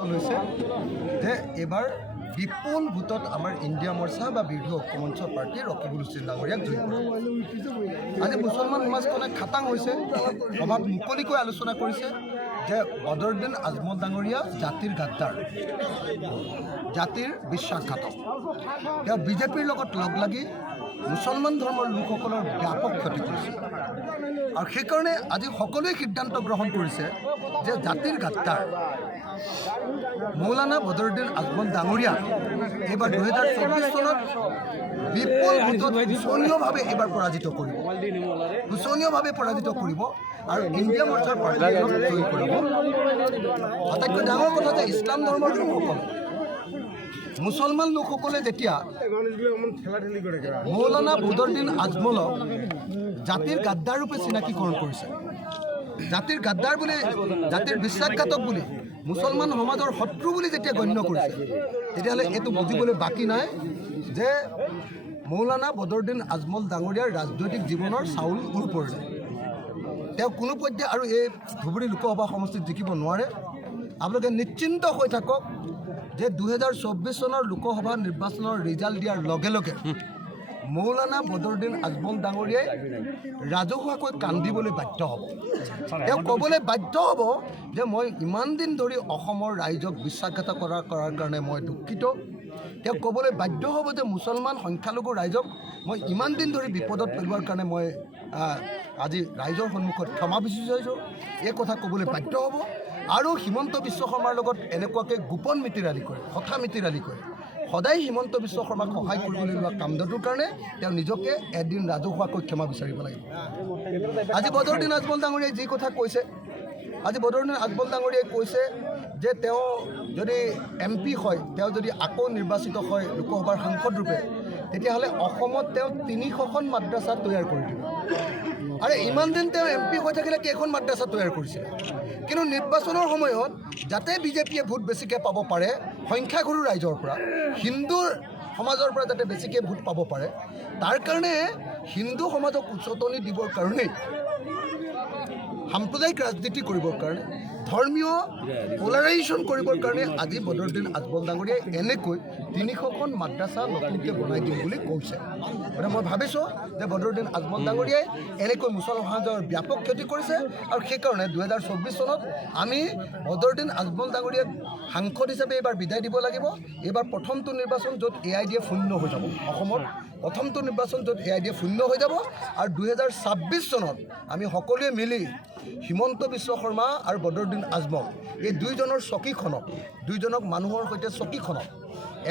হৈছে যে এবাৰ বিপুল ভোটত আমাৰ ইণ্ডিয়া মৰ্চা বা বিৰোধী ঐক্যমঞ্চ পাৰ্টী ৰকিবুল হুছেইন ডাঙৰীয়াক জয়ী কৰে। আজি মুছলমান সমাজখনে খাটাং হৈছে, সভাত মুকলিকৈ আলোচনা কৰিছে যে বদৰুদ্দিন আজমল ডাঙৰীয়া জাতিৰ গাদ্দাৰ, জাতিৰ বিশ্বাসঘাতক। তেওঁ বিজেপিৰ লগত লগ লাগি মুছলমান ধৰ্মৰ লোকসকলৰ ব্যাপক ক্ষতি কৰিছে আৰু সেইকাৰণে আজি সকলোৱে সিদ্ধান্ত গ্ৰহণ কৰিছে যে জাতিৰ গাদ্দাৰ মৌলানা বদৰুদ্দিন আজমল ডাঙৰীয়া এইবাৰ 2024 চনত বিপুল ভোটত শোচনীয়ভাৱে এইবাৰ পৰাজিত কৰিব, শোচনীয়ভাৱে পৰাজিত কৰিব আৰু ইণ্ডিয়া মৰ্চাৰ পাৰ্টীখনক জয়ী কৰিব। আটাইতকৈ ডাঙৰ কথা যে ইছলাম ধৰ্মৰ লোকসকল, মুছলমান লোকসকলে যেতিয়া মৌলানা বদৰুদ্দিন আজমলক জাতিৰ গাদ্দাৰ ৰূপে চিনাকীকৰণ কৰিছে, জাতিৰ গাদ্দাৰ বুলি, জাতিৰ বিশ্বাসঘাতক বুলি, মুছলমান সমাজৰ শত্ৰু বুলি যেতিয়া গণ্য কৰিছে, তেতিয়াহ'লে এইটো বুজিবলৈ বাকী নাই যে মৌলানা বদৰুদ্দিন আজমল ডাঙৰীয়াৰ ৰাজনৈতিক জীৱনৰ চাউল উৰ পৰিলে। তেওঁ কোনো পৰ্যায়ে আৰু এই ধুবুৰী লোকসভা সমষ্টিত জিকিব নোৱাৰে। আপোনালোকে নিশ্চিন্ত হৈ থাকক যে 2024 চনৰ লোকসভা নিৰ্বাচনৰ ৰিজাল্ট দিয়াৰ লগে লগে মৌলানা বদৰুদ্দিন আজমল ডাঙৰীয়াই ৰাজহুৱাকৈ কান্দিবলৈ বাধ্য হ'ব। তেওঁ ক'বলৈ বাধ্য হ'ব যে মই ইমান দিন ধৰি অসমৰ ৰাইজক বিশ্বাসঘাত কৰাৰ কাৰণে মই দুখিত। তেওঁ ক'বলৈ বাধ্য হ'ব যে মুছলমান সংখ্যালঘু ৰাইজক মই ইমান দিন ধৰি বিপদত পেলোৱাৰ কাৰণে মই আজি ৰাইজৰ সন্মুখত ক্ষমা বিচাৰিছোঁ, এই কথা ক'বলৈ বাধ্য হ'ব। আৰু হিমন্ত বিশ্ব শৰ্মাৰ লগত এনেকুৱাকৈ গোপন মিতিৰ আলি কৰে, কথা মিতিৰ আলি কৰে। সদায় হিমন্ত বিশ্ব শৰ্মাক সহায় কৰিবলৈ লোৱা কামটোৰ কাৰণে তেওঁ নিজকে এদিন ৰাজহুৱাকৈ ক্ষমা বিচাৰিব লাগিব। আজি বদৰুদ্দিন আজমল ডাঙৰীয়াই যি কথা কৈছে, আজি বদৰুদ্দিন আজমল ডাঙৰীয়াই কৈছে যে তেওঁ যদি MP হয়, তেওঁ যদি আকৌ নিৰ্বাচিত হয় লোকসভাৰ সাংসদ ৰূপে, তেতিয়াহ'লে অসমত তেওঁ 300খন মাদ্ৰাছা তৈয়াৰ কৰি দিব। আৰু ইমান দিন তেওঁ MP হৈ থাকিলে কেইখন মাদ্ৰাছা তৈয়াৰ কৰিছিলে, কিন্তু নিৰ্বাচনৰ সময়ত যাতে বিজেপিয়ে ভোট বেছিকৈ পাব পাৰে সংখ্যাগুৰু ৰাইজৰ পৰা, হিন্দু সমাজৰ পৰা যাতে বেছিকৈ ভোট পাব পাৰে, তাৰ কাৰণে হিন্দু সমাজক উচতনি দিবৰ কাৰণেই, সাম্প্ৰদায়িক ৰাজনীতি কৰিবৰ কাৰণে, ধৰ্মীয় পলাৰাইজেশ্যন কৰিবৰ কাৰণে আজি বদৰুদ্দিন আজমল ডাঙৰীয়াই এনেকৈ 300খন মাদ্ৰাছা নতুনকৈ বনাই দিম বুলি কৈছে। গতিকে মই ভাবিছোঁ যে বদৰুদ্দিন আজমল ডাঙৰীয়াই এনেকৈ মুছলমান সমাজৰ ব্যাপক ক্ষতি কৰিছে আৰু সেইকাৰণে 2024 চনত আমি বদৰুদ্দিন আজমল ডাঙৰীয়াক সাংসদ হিচাপে এইবাৰ বিদায় দিব লাগিব। এইবাৰ প্ৰথমটো নিৰ্বাচন য'ত AIDF শূন্য হৈ যাব, অসমত প্ৰথমটো নিৰ্বাচন য'ত AIDF শূন্য হৈ যাব আৰু 2026 চনত আমি সকলোৱে মিলি হিমন্ত বিশ্ব শৰ্মা আৰু বদৰুদ্দিন আজমল এই দুইজনৰ চকীখনক, দুইজনক মানুহৰ সৈতে চকীখনক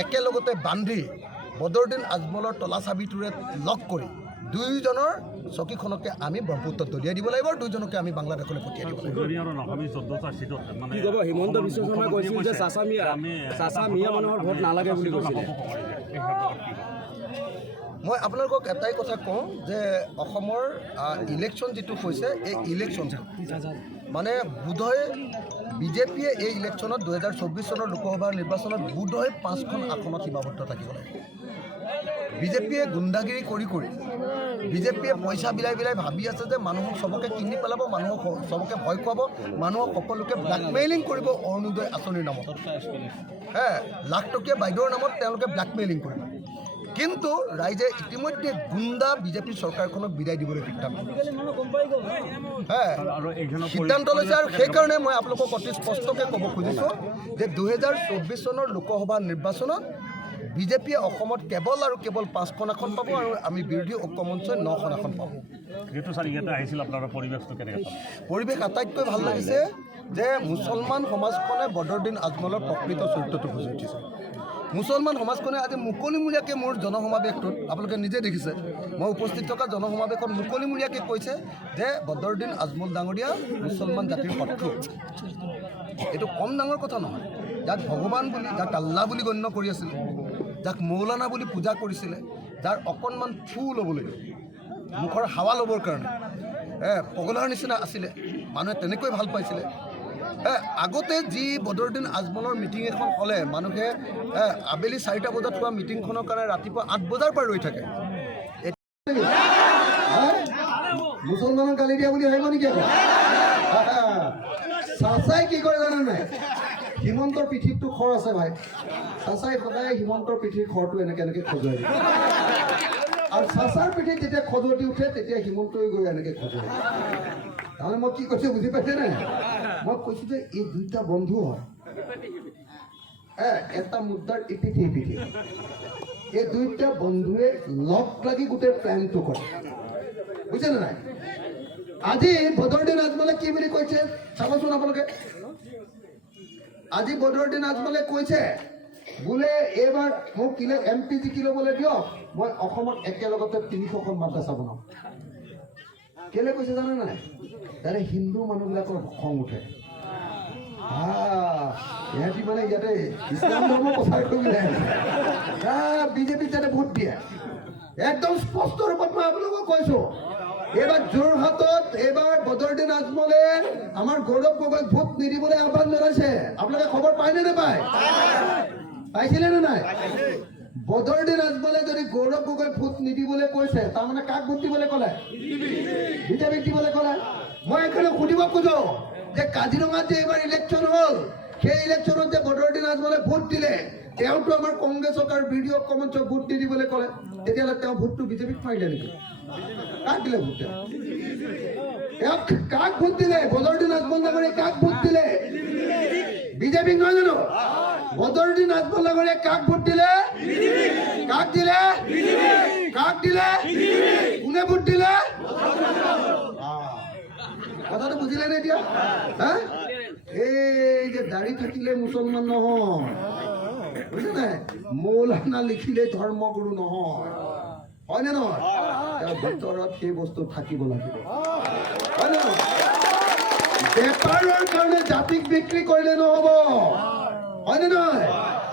একেলগতে বান্ধি বদৰুদ্দিন আজমলৰ তলা চাবিটোৰে লগ কৰি দুইজনৰ চকীখনকে আমি ব্ৰহ্মপুত্ৰত দলিয়াই দিব লাগিব আৰু দুইজনকে আমি বাংলাদেশলৈ পঠিয়াই দিব লাগিব। হিমন্ত বিশ্ব শৰ্মাই কৈছিল যে চাচা মিয়া মানুহৰ ভোট নালাগে বুলি কৈছিল। মই আপোনালোকক এটাই কথা কওঁ যে অসমৰ ইলেকশ্যন যিটো হৈছে, এই ইলেকশ্যন মানে বোধহয় বিজেপিয়ে এই ইলেকশ্যনত 2024 চনৰ লোকসভা নিৰ্বাচনত বোধহয় 5খন আসনত সীমাবদ্ধ থাকিব লাগিব। বিজেপিয়ে গুণ্ডাগিৰি কৰি বিজেপিয়ে পইচা বিলাই ভাবি আছে যে মানুহক চবকে কিনি পেলাব, মানুহক চবকে ভয় খুৱাব, মানুহক সকলোকে ব্লেকমেইলিং কৰিব অৰুণোদয় আঁচনিৰ নামত, লাখ টকীয়া বাইদেউৰ নামত তেওঁলোকে ব্লেকমেইলিং কৰিব। কিন্তু ৰাইজে ইতিমধ্যে গুণ্ডা বিজেপি চৰকাৰখনক বিদায় দিবলৈ সিদ্ধান্ত লৈছে। আৰু সেইকাৰণে মই আপোনালোকক অতি স্পষ্টকৈ ক'ব খুজিছোঁ যে 2024 চনৰ লোকসভা নিৰ্বাচনত বিজেপিয়ে অসমত কেৱল আৰু কেৱল 5খন আসন পাব আৰু আমি বিৰোধী ঐক্যমঞ্চই 9খন আসন পাব। পৰিৱেশ আটাইতকৈ ভাল লাগিছে যে মুছলমান সমাজখনে বদৰুদ্দিন আজমলৰ প্ৰকৃত চৰিত্ৰটো বুজি উঠিছে। মুছলমান সমাজখনে আজি মুকলিমূৰীয়াকৈ মোৰ জনসমাৱেশটোত আপোনালোকে নিজে দেখিছে, মই উপস্থিত থকা জনসমাৱেশত মুকলিমূৰীয়াকৈ কৈছে যে বদৰুদ্দিন আজমল ডাঙৰীয়া মুছলমান জাতিৰ শত্ৰু। এইটো কম ডাঙৰ কথা নহয়। যাক ভগৱান বুলি, যাক আল্লাহ বুলি গণ্য কৰি আছিলে, যাক মৌলানা বুলি পূজা কৰিছিলে, যাৰ অকণমান ফু ল'বলৈ, মুখৰ হাৱা ল'বৰ কাৰণে পগলাৰ নিচিনা আছিলে, মানুহে তেনেকৈ ভাল পাইছিলে। আগতে যি বদৰুদ্দিন আজমলৰ মিটিং এখন হ'লে মানুহে আবেলি 4টা বজাত হোৱা মিটিংখনৰ কাৰণে ৰাতিপুৱা 8 বজাৰ পৰা ৰৈ থাকে। মুছলমানৰ গালি দিয়া বুলি ভাবিব নেকি? চাচাই কি কৰে জানে নাই? হিমন্তৰ পিঠিতটো খৰ আছে ভাই, চাচাই সদায় হিমন্তৰ পিঠিৰ খৰটো এনেকে এনেকে খজুৱাই দিয়ে। আৰু চাচাৰ পিঠিত যেতিয়া খজুৱতি উঠে তেতিয়া হিমন্তই গৈ এনেকে খজুৱাই। তাৰমানে মই কি কৈছো বুজি পাইছে নাই? মই কৈছো যে এই দুইটা বন্ধু হয়, এটা মুদ্ৰাৰ ইপিঠি ইপিঠি। এই দুইটা বন্ধুৱে লগ লাগি গোটেই প্লেনটো কৰে, বুজিছে নাই? আজি বদৰুদ্দিন আজমলে কি বুলি কৈছে চাবচোন আপোনালোকে। আজি বদৰুদ্দিন আজমলে কৈছে বোলে এইবাৰ মোক MP জিকি ল'বলৈ দিয়ক, মই অসমত একেলগতে 300খন মাদ্ৰাছা বনাম। কেলে কৈছে জানে নাই? তাৰে হিন্দু মানুহবিলাকৰ খং উঠে। ইহঁতি মানে ইয়াতে ইছলাম ধৰ্ম প্ৰচাৰ কৰিবলৈ বিজেপিত যাতে ভোট দিয়ে। একদম স্পষ্ট ৰূপত মই আপোনালোকক কৈছো, এইবাৰ যোৰহাটত এইবাৰ বদৰুদ্দিন আজমলে আমাৰ গৌৰৱ গগৈক ভোট নিদিবলৈ আহ্বান জনাইছে। আপোনালোকে খবৰ পায়নে নাপায়? পাইছিলে নে নাই? বদৰুদ্দিন আজমলে যদি গৌৰৱ গগৈক ভোট নিদিবলৈ কৈছে, তাৰমানে কাক ভোট দিবলৈ ক'লে? বিজেপিক দিবলৈ ক'লে। মই এইখিনি সুধিব খোজো যে কাজিৰঙাত যে এইবাৰ ইলেকশ্যন হ'ল, সেই ইলেকশ্যনত যে বদৰুদ্দিন আজমলে ভোট দিলে, তেওঁতো আমাৰ কংগ্ৰেছক আৰু BDO কমনছক ভোট নিদিবলৈ ক'লে, তেতিয়াহ'লে তেওঁ ভোটটো বিজেপিক মাৰিলে নেকি? কাক দিলে ভোট? তেওঁক কাক ভোট দিলে? বদৰুদ্দিন আজমল ডাঙৰীয়াই কাক ভোট দিলে? বিজেপিক নহয় জানো? বদৰুদ্দিন আজমল ডাঙৰীয়াই কাক ভোট দিলে? কাক দিলে? কাক দিলে? কোনে ভোট দিলে? কথাটো বুজিলে নে এতিয়া? এই যে দাড়ি থাকিলে মুছলমান নহয়, বুজিছে নাই? মৌলানা লিখিলে ধৰ্মগুৰু নহয়, হয় নে নহয়? তেওঁৰ ভিতৰত সেই বস্তু থাকিব লাগিব, হয় নে নহয়? বেপাৰৰ কাৰণে জাতিক বিক্ৰী কৰিলে নহব, হয় নে নহয়?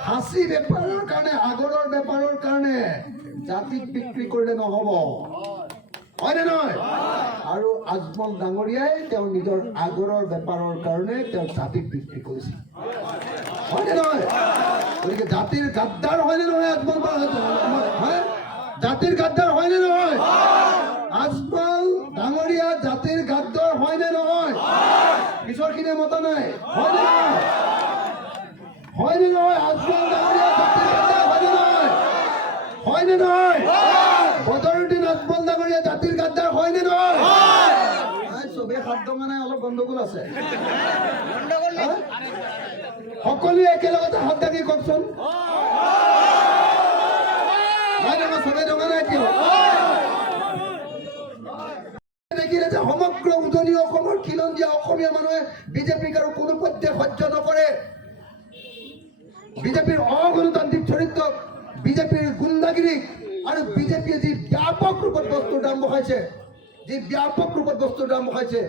হাঁচি বেপাৰৰ কাৰণে, আগৰৰ বেপাৰৰ কাৰণে জাতিক বিক্ৰী কৰিলে নহব, হয় নে নহয়? আৰু আজমল ডাঙৰীয়াই তেওঁৰ নিজৰ আগৰৰ বেপাৰৰ কাৰণে তেওঁ জাতিক বিক্ৰী কৰিছিল, হয় নে নহয়? গতিকে জাতিৰ গাদ্দাৰ হয় নে নহয় আজমল? জাতিৰ গাদ্দাৰ হয় নে নহয়? আজমল ডাঙৰীয়া জাতিৰ গাদ্দাৰ হয় নে নহয়? পিছৰখিনিয়ে মতা নাই, হয় নে নহয়? হয় নে নহয়? আজমল ডাঙৰীয়া জাতিৰ গাদ্দাৰ হয় নে নহয়? হয় নে নহয়? বদৰুদ্দিন আজমল ডাঙৰীয়া জাতিৰ গাদ্দাৰ হয় নে নহয়? চবেই হাত দঙা নাই, অলপ গণ্ডগোল আছে। সকলোৱে একেলগতে হাত দাঙি কওকচোন। চবেই দঙা নাই কিয়? দেখিলে যে সমগ্ৰ উজনি অসমৰ খিলঞ্জীয়া অসমীয়া মানুহে বিজেপিক আৰু কোনো পধ্যে সহ্য নকৰে। বিজেপিৰ অগণতান্ত্ৰিক চৰিত্ৰক, বিজেপিৰ গুণ্ডাগিৰিক আৰু বিজেপিয়ে যি ব্যাপক ৰূপত বস্তুৰ দাম বঢ়াইছে, যি ব্যাপক ৰূপত বস্তুৰ দাম বঢ়াইছে।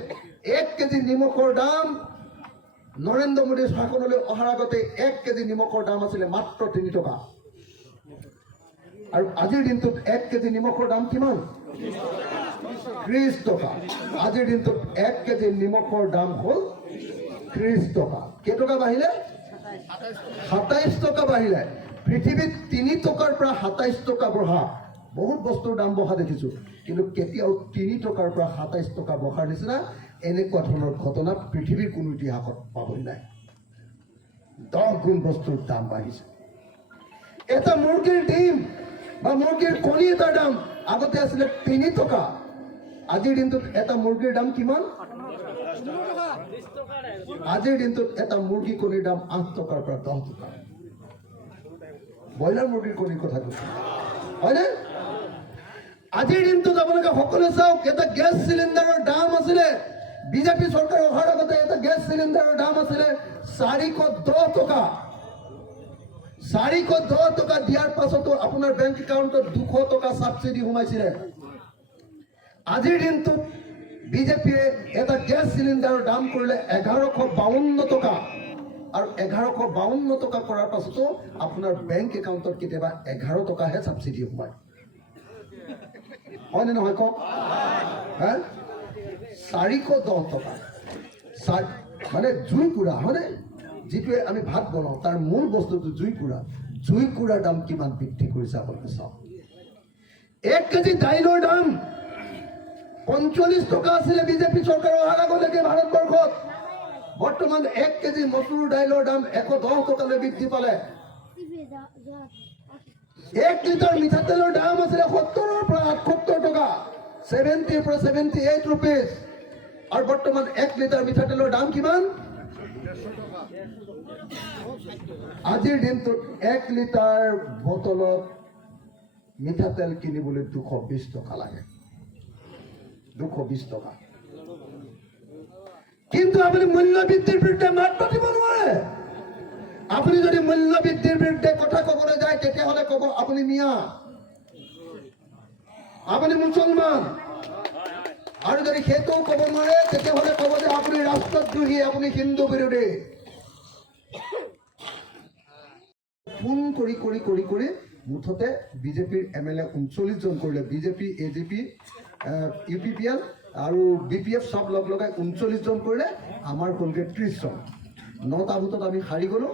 1 কেজি নিমখৰ দাম নৰেন্দ্ৰ মোদীৰ শাসনলৈ অহাৰ আগতে 1 কেজি নিমখৰ দাম আছিলে মাত্ৰ 3 টকা, আৰু আজিৰ দিনটোত 1 কেজি নিমখৰ দাম কিমান? 30 টকা। আজিৰ দিনটোত 1 কেজি নিমখৰ দাম হ'ল 30 টকা। কেইটকা বাঢ়িলে? 27 টকা বাঢ়িলে। পৃথিৱীত 3 টকাৰ পৰা 27 টকা বঢ়া বহুত বস্তুৰ দাম বঢ়া দেখিছো, কিন্তু কেতিয়াও 3 টকাৰ পৰা 27 টকা বঢ়াৰ নিচিনা এনেকুৱা ধৰণৰ ঘটনা পৃথিৱীৰ কোনো ইতিহাসত পাবলৈ নাই। 10 গুণ বস্তুৰ দাম বাঢ়িছে। এটা মুৰ্গীৰ ডিম বা মুৰ্গীৰ কণী এটাৰ দাম আগতে আছিলে 3 টকা, আজিৰ দিনটোত এটা মুৰ্গীৰ দাম কিমান? আজিৰ দিনটোত এটা মুৰ্গী কণীৰ দাম 8 টকাৰ পৰা 10 টকা। ব্ৰইলাৰ মুৰ্গীৰ কণীৰ কথা কৈছো, হয়নে? আজিৰ দিনটোত আপোনালোকে সকলোৱে চাওক, এটা গেছ চিলিণ্ডাৰৰ দাম আছিলে, বিজেপি চৰকাৰ অহাৰ আগতে এটা গেছ চিলিণ্ডাৰৰ দাম আছিলে 410 টকা। 410 টকা দিয়াৰ পাছতো আপোনাৰ বেংক একাউণ্টত 200 টকা ছাবচিডি সোমাইছিলে। আজিৰ দিনটোত বিজেপিয়ে এটা গেছ চিলিণ্ডাৰৰ দাম কৰিলে 1152 টকা, আৰু 1152 টকা কৰাৰ পাছতো আপোনাৰ বেংক একাউণ্টত কেতিয়াবা 11 টকাহে ছাবচিডি সোমায়, হয়নে নহয় কওক? 410 টকা মানে জুইকুৰা, হয়নে? যিটোৱে আমি ভাত বনাওঁ তাৰ মূল বস্তুটো জুইকুৰা। জুইকুৰাৰ দাম কিমান বৃদ্ধি কৰিছে আপোনালোকে চাওক। 1 কেজি দাইলৰ দাম 45 টকা আছিলে বিজেপি চৰকাৰ অহাৰ আগলৈকে ভাৰতবৰ্ষত। বৰ্তমান 1 কেজি মচুৰ দাইলৰ দাম 110 টকালৈ বৃদ্ধি পালে। 1 লিটাৰ মিঠাতেলৰ দাম আছিলে 70ৰ পৰা 78 টকা, 70ৰ পৰা 78 ৰুপিজ। আৰু বৰ্তমান 1 লিটাৰ মিঠাতেলৰ দাম কিমান? আজিৰ দিনটোত 1 লিটাৰ বটলত মিঠাতেল কিনিবলৈ 220 টকা লাগে, 220 টকা। কিন্তু আপুনি মূল্য বৃদ্ধিৰ বিৰুদ্ধে মাত মাতিব নোৱাৰে। আপুনি যদি মূল্য বৃদ্ধিৰ বিৰুদ্ধে কথা ক'বলৈ যায় তেতিয়াহ'লে ক'ব আপুনি মিয়া, আপুনি মুছলমান। আৰু যদি সেইটোও ক'ব নোৱাৰে তেতিয়াহ'লে ক'ব যে আপুনি ৰাষ্ট্ৰদ্ৰোহী, আপুনি হিন্দু বিৰোধী। ফোন কৰি কৰি কৰি কৰি মুঠতে বিজেপিৰ MLA 39 জন কৰিলে। বিজেপি, AJP, UPPL আৰু BPF চব লগ লগাই 39 জন কৰিলে। আমাৰ হ'লগৈ 30 জন। 9টা ভোটত আমি হাৰি গ'লো।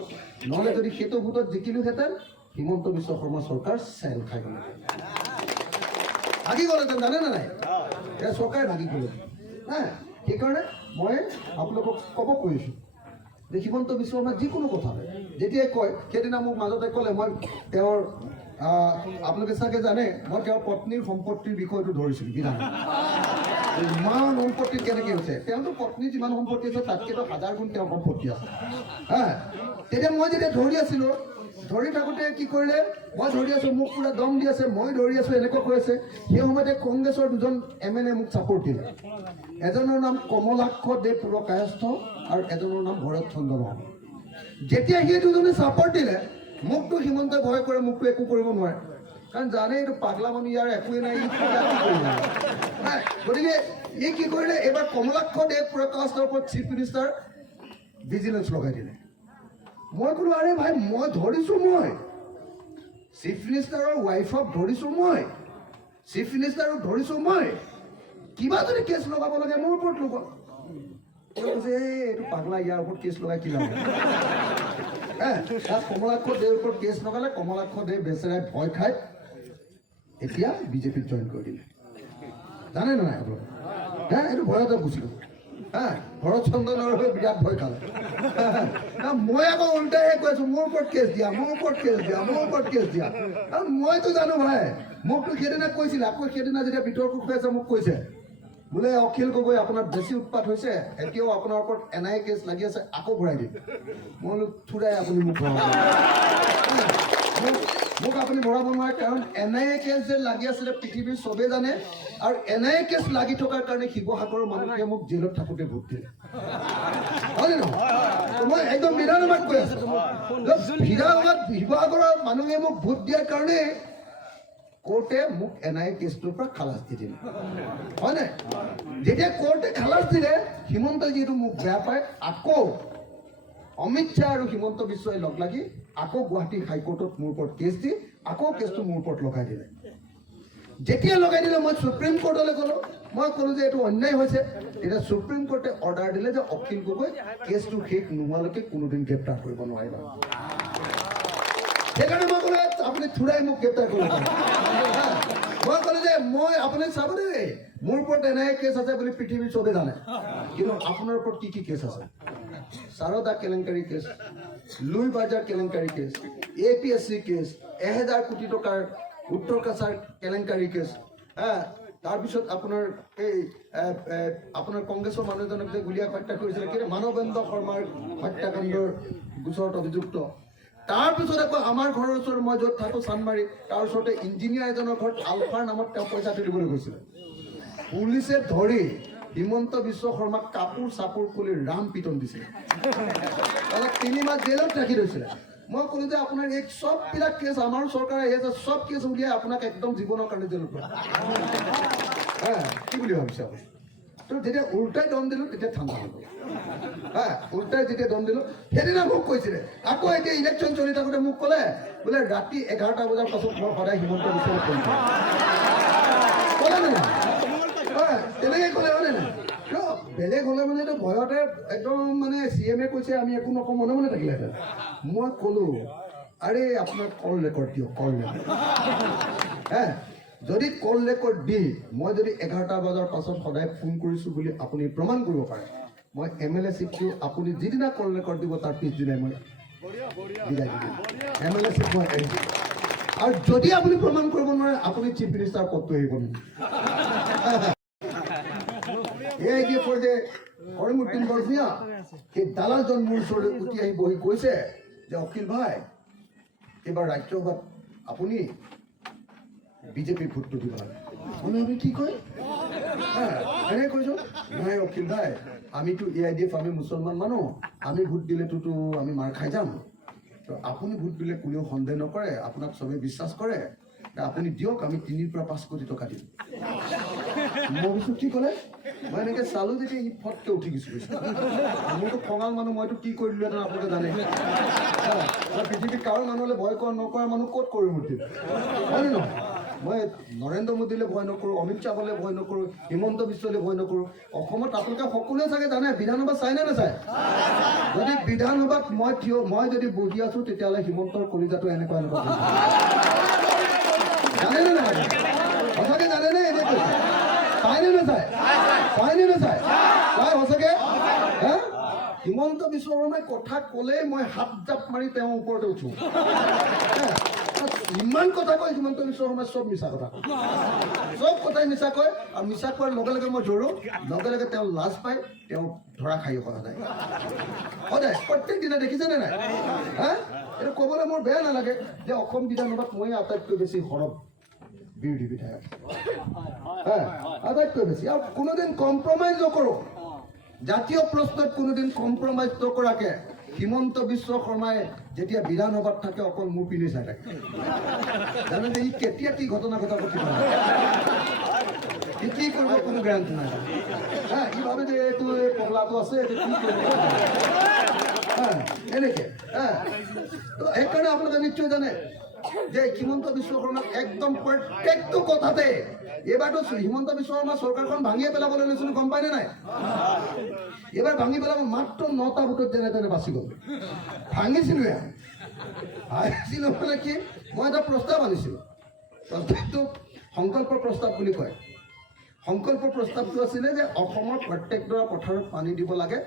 নহ'লে যদি সেইটো ভোটত জিকিলোহেঁতেন হিমন্ত বিশ্ব শৰ্মা চৰকাৰ চেল খাই গ'ল, ভাগি গ'লহেঁতেন। জানে নে নাই? এয়া চৰকাৰে ভাগি গ'ল। সেইকাৰণে মই আপোনালোকক ক'ব কৈছোঁ যে হিমন্ত বিশ্ব শৰ্মা যিকোনো কথা যেতিয়াই কয়, সেইদিনা মোক মাজতে ক'লে, মই তেওঁৰ আপোনালোকে চাগে জানে মই তেওঁৰ পত্নীৰ সম্পত্তিৰ বিষয়টো ধৰিছিলোঁ বিধান। ইমান সম্পত্তি কেনেকৈ হৈছে? তেওঁতো পত্নী যিমান সম্পত্তি আছে তাতকেতো 1000 গুণ তেওঁৰ সম্পত্তি আছে। তেতিয়া মই যেতিয়া ধৰি আছিলোঁ, ধৰি থাকোঁতে কি কৰিলে, মই ধৰি আছোঁ, মোক পুৰা দম দি আছে, মই ধৰি আছোঁ, এনেকুৱা কৈ আছে। সেই সময়তে কংগ্ৰেছৰ 2জন MLA মোক ছাপোৰ্ট দিলে। এজনৰ নাম কমলাক্ষ দেৱ পুৰকায়স্থ আৰু এজনৰ নাম ভৰত চন্দ্ৰ মহন। যেতিয়া সেই 2জনে ছাপোৰ্ট দিলে, মোকতো হিমন্তই ভয় কৰে, মোকতো একো কৰিব নোৱাৰে, কাৰণ জানে এইটো পাগলা মানুহ, ইয়াৰ একোৱে নাই, গতিকে ই কি কৰিলে, এইবাৰ কমলাক্ষ দেৱ পুৰকায়স্থৰ ওপৰত চিফ মিনিষ্টাৰ ভিজিলেন্স লগাই দিলে। মই ক'লো, আৰে ভাই, মই ধৰিছোঁ, মই চিফ মিনিষ্টাৰৰ ৱাইফক ধৰিছোঁ, মই চিফ মিনিষ্টাৰক ধৰিছোঁ, মই কিবা যদি কেছ লগাব লাগে মোৰ ওপৰত লগা। কৈছে এইটো পাগলা, ইয়াৰ ওপৰত কেছ লগাই কি লাভ? কমলাক্ষ দেৱৰ ওপৰত কেছ লগালে। কমলাক্ষ দেৱ বেচেৰাই ভয় খাই এতিয়া বিজেপিত জইন কৰি দিলে। জানে নে নাই আপোনালোকে? এইটো ভয়তে গুচি গ'ল। ভৰত চন্দ্ৰৰ হৈ বিৰাট ভয় খালে। মই আকৌ উল্টাইহে কৈ আছোঁ, মোৰ ওপৰত কেছ দিয়া, মোৰ ওপৰত কেছ দিয়া, মোৰ ওপৰত কেছ দিয়া। আৰু মইতো জানো ভাই, মোকতো সেইদিনা কৈছিলে, আকৌ সেইদিনা যেতিয়া বিতৰ্ক হৈ আছে মোক কৈছে বোলে, অখিল গগৈ আপোনাৰ বেছি উৎপাত হৈছে, এতিয়াও আপোনাৰ ওপৰত NIA কেছ লাগি আছে, আকৌ ঘূৰাই দিম। মই বোলো থোৰাই আপুনি মোক মোক আপুনি ভৰাব নোৱাৰে, কাৰণ NIA কেছ যে লাগি আছিলে পৃথিৱীৰ চবেই জানে। আৰু NIA কেছ লাগি থকাৰ কাৰণে শিৱসাগৰৰ মানুহে মোক জেলত থাকোঁতে ভোট দিলে, হয়নে নহয়? মই একদম বিধানসভাত কৈ আছোঁ, শিৱসাগৰৰ মানুহে মোক ভোট দিয়াৰ কাৰণে কোৰ্টে মোক NIA কেছটোৰ পৰা খালাচ দি দিলে, হয় নাই? যেতিয়া কোৰ্টে খালাচ দিলে, হিমন্তই যিহেতু মোক বেয়া পায়, আকৌ অমিত শ্বাহ আৰু হিমন্ত বিশ্বই লগ লাগি আকৌ গুৱাহাটী হাইকোৰ্টত মোৰ ওপৰত কেছ দি আকৌ কেছটো মোৰ ওপৰত লগাই দিলে। যেতিয়া লগাই দিলে, মই সুপ্ৰিম কোৰ্টলৈ গ'লোঁ। মই ক'লোঁ যে এইটো অন্যায় হৈছে। তেতিয়া সুপ্ৰিম কোৰ্টে অৰ্ডাৰ দিলে যে অখিল গগৈ কেছটো শেষ নোহোৱালৈকে কোনোদিন গ্ৰেপ্তাৰ কৰিব নোৱাৰিব। সেইকাৰণে মই ক'লোঁ, আপুনি থোৰাই মোক গ্ৰেপ্তাৰ কৰিব। মই ক'লোঁ যে আপুনি চাব দেই, মোৰ ওপৰত NIA কেছ আছে বুলি পৃথিৱীৰ চবেই জানে, কিন্তু আপোনাৰ ওপৰত কি কি কেছ আছে? সাৰদা কেলেংকাৰী কেছ, লুই বাজাৰ কেলেংকাৰী কেছ, APSC কেছ, 1000 কোটি টকাৰ উত্তৰ কাছাৰ কেলেংকাৰী কেছ। তাৰপিছত আপোনাৰ এই আপোনাৰ কংগ্ৰেছৰ মানুহ এজনক যে গুলীয়াই হত্যা কৰিছিলে, কিন্তু মানৱেন্দ্ৰ শৰ্মাৰ হত্যাকাণ্ডৰ গোচৰত অভিযুক্ত। তাৰপিছত আকৌ আমাৰ ঘৰৰ ওচৰত, মই য'ত থাকোঁ চানমাৰী, তাৰ ওচৰতে ইঞ্জিনিয়াৰ এজনৰ ঘৰত আলফাৰ নামত তেওঁ পইচা তুলিবলৈ গৈছিলে। পুলিচে ধৰি হিমন্ত বিশ্ব শৰ্মাক কাপোৰ চাপোৰ খুলি ৰাম পিটন দিছিলে, 3 মাহ জেলত ৰাখি থৈছিলে। মই ক'লোঁ যে আপোনাৰ এই চববিলাক কেছ আমাৰ চৰকাৰে আহি আছে, চব কেছ উলিয়াই আপোনাক একদম জীৱনৰ কাৰণে জেলত ভৰাই। কি বুলি ভাবিছে আপুনি? তো যেতিয়া উল্টাই দম দিলোঁ তেতিয়া ঠাণ্ডা হৈ গ'ল। উল্টাই যেতিয়া দম দিলোঁ, সেইদিনা মোক কৈছিলে, আকৌ এতিয়া ইলেকশ্যন চলি থাকোঁতে মোক ক'লে বোলে ৰাতি 11টা বজাৰ পাছত মই সদায় হিমন্ত বিশ্বৰ ফোন কৰোঁ। ক'লে নে নাই? তেনেকৈ ক'লে, হয়নে নাই? বেলেগ হ'লে মানে এইটো ভয়তে একদম মানে CM কৈছে আমি একো নকওঁ, মনে মনে থাকিলেহেঁতেন। মই ক'লোঁ, আৰে আপোনাৰ কল ৰেকৰ্ড দিয়ক, কল ৰেকৰ্ড। যদি কল ৰেকৰ্ড দি মই যদি 11টা বজাৰ পাছত সদায় ফোন কৰিছোঁ বুলি আপুনি প্ৰমাণ কৰিব পাৰে, মই MLA চিটটো আপুনি যিদিনা কল ৰেকৰ্ড দিব তাৰ পিছদিনাই মই বিদায় দিম। MLA চিট মই এৰি দিম। আৰু যদি আপুনি প্ৰমাণ কৰিব নোৱাৰে আপুনি চিফ মিনিষ্টাৰ পদটো এৰিব নেকি? এই কি কয় যে কৰিমুদ্দিন বৰভূঞা সেই দালালজন মোৰ ওচৰলৈ উঠি আহি বহি কৈছে যে অখিল ভাই এইবাৰ ৰাজ্যসভাত আপুনি বিজেপিৰ ভোটটো দিব লাগে। মানে আমি কি কয় এনেকৈ কৈছোঁ নাই অখিল ভাই আমিতো AIDF আমি মুছলমান মানুহ আমি ভোট দিলেতো আমি মাৰ খাই যাম। তো আপুনি ভোট দিলে কোনেও সন্দেহ নকৰে আপোনাক চবেই বিশ্বাস কৰে আপুনি দিয়ক আমি 3 পৰা 5 কোটি টকা দিম। মই কৈছোঁ কি ক'লে মই এনেকৈ চালোঁ যেতিয়া ই ফটকৈ উঠি গৈছোঁ মোৰতো খঙাল মানুহ মইতো কি কৰিলোঁ এটা আপোনালোকে জানে পৃথিৱীত কাৰো মানুহলৈ ভয় নকৰা মানুহ ক'ত কৰিম উঠিম হয়নে নহয়? মই নৰেন্দ্ৰ মোদীলৈ ভয় নকৰোঁ অমিত শ্বাহলৈ ভয় নকৰোঁ হিমন্ত বিশ্বলৈ ভয় নকৰোঁ। অসমত আপোনালোকে সকলোৱে চাগে জানে বিধানসভা চাইনে নাচায়? যদি বিধানসভাত মই যদি বহি আছোঁ তেতিয়াহ'লে হিমন্তৰ কলিজাটো এনেকুৱা জানেনে নাই? সঁচাকে জানেনে? এনে কৈছে চাইনে নাচায়? চাইনে নাচায়? চাই সঁচাকে হা? হিমন্ত বিশ্ব শৰ্মাই কথা ক'লেই মই হাত জাপ মাৰি তেওঁৰ ওপৰতে উঠোঁ। ইমান কথা কয় হিমন্ত বিশ্ব শৰ্মাই চব মিছা কথা চব কথাই মিছা কয় আৰু মিছা কোৱাৰ লগে লগে মই ধৰোঁ লগে লগে তেওঁ লাজ পায় তেওঁ ধৰা খাই সদায় প্ৰত্যেক দিনা দেখিছেনে নাই? হা এইটো ক'বলৈ মোৰ বেয়া নালাগে যে অসম বিধানসভাত মই আটাইতকৈ বেছি সৰব বিৰোধী বিধায়ক আটাইতকৈ বেছি আৰু কোনোদিন কম্প্ৰমাইজ নকৰোঁ। জাতীয় প্ৰশ্নত কোনোদিন কম্প্ৰমাইজ নকৰাকে হিমন্ত বিশ্ব শৰ্মাই যেতিয়া বিধানসভাত থাকে অকল মোৰ পিনে চাই থাকে জানে যে ই কেতিয়া কি ঘটনা ঘটাব ই কি কৰিব কোনো গেৰাণ্টি নাই। ই ভাবে যে এইটো পগলাটো আছে এইটো কি কৰিব এনেকে সেইকাৰণে আপোনালোকে নিশ্চয় জানে যে হিমন্ত বিশ্ব শৰ্মাক একদম প্ৰত্যেকটো কথাতে এইবাৰতো হিমন্ত বিশ্ব শৰ্মা চৰকাৰখন ভাঙিয়ে পেলাবলৈ লৈছিলোঁ গম পায়নে নাই? এইবাৰ ভাঙি পেলাব মাত্ৰ 9টা ভোটত যেনে তেনে বাচি গ'ল। ভাঙিছিলোঁ মানে কি মই এটা প্ৰস্তাৱ আনিছিলোঁ প্ৰস্তাৱটো সংকল্প প্ৰস্তাৱ বুলি কয়। সংকল্প প্ৰস্তাৱটো আছিলে যে অসমৰ প্ৰত্যেকডৰা পথাৰত পানী দিব লাগে